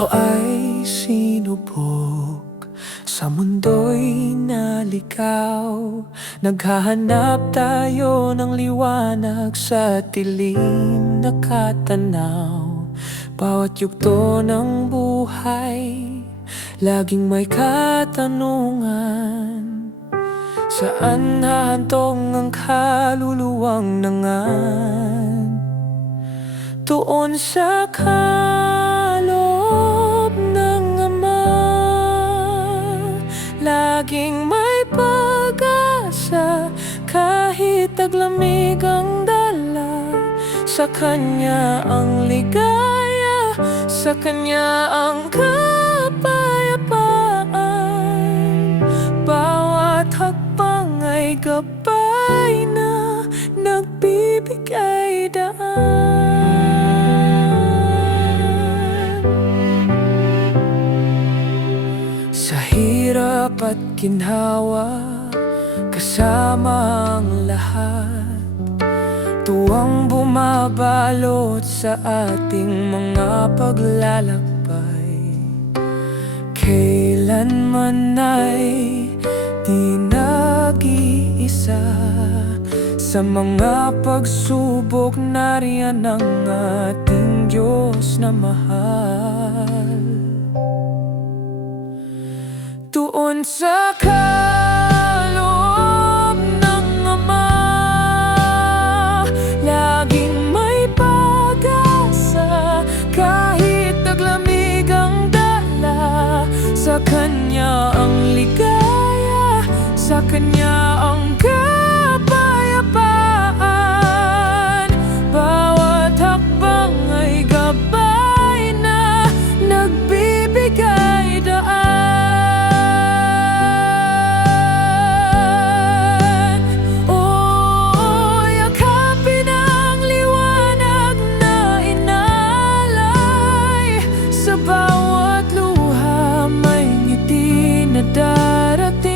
Ikaw ay sinubok sa mundo'y naligaw. Naghahanap tayo ng liwanag sa dilim na katanaw. Bawat yugto ng buhay, laging may katanungan. Saan hahantong ang kaluluwang nangan? Doon sa kaloob ng Ama, laging may pag-asa. Kahit taglamig ang dala, sa Kanya ang ligaya, sa Kanya ang kapayapaan. Bawat hakbang ay gabay na nagbibigay daan. Sa hirap at ginhawa, kasama ang lahat. Tuwang bumabalot sa ating mga paglalakbay. Kailanman ay di nag-iisa. Sa mga pagsubok, nariyan ang ating Diyos na mahal. Doon sa kaloob ng Ama, laging may pag-asa. Kahit taglamig ang dala, sa Kanya ang ligaya, sa Kanya ang kapayapaan. Bawat hakbang ay gabay na nagbibigay daan. Darating,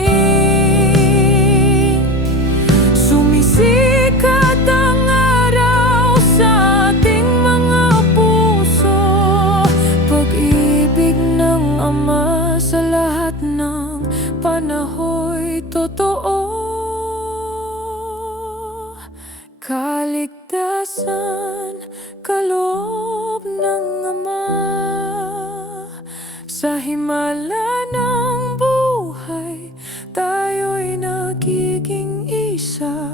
sumisikat ang araw sa ating mga puso. Pag-ibig ng Ama sa lahat ng panahoy totoo. Kaligtasan, kaloob ng Ama. Sa himala ng buhay, tayo'y nagiging isa.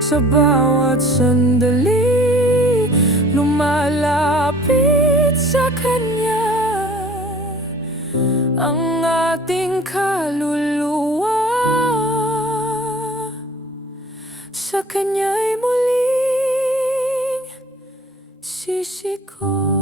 Sa bawat sandali, lumalapit sa Kanya ang ating kaluluwa. Sa Kanya'y muling sisiko.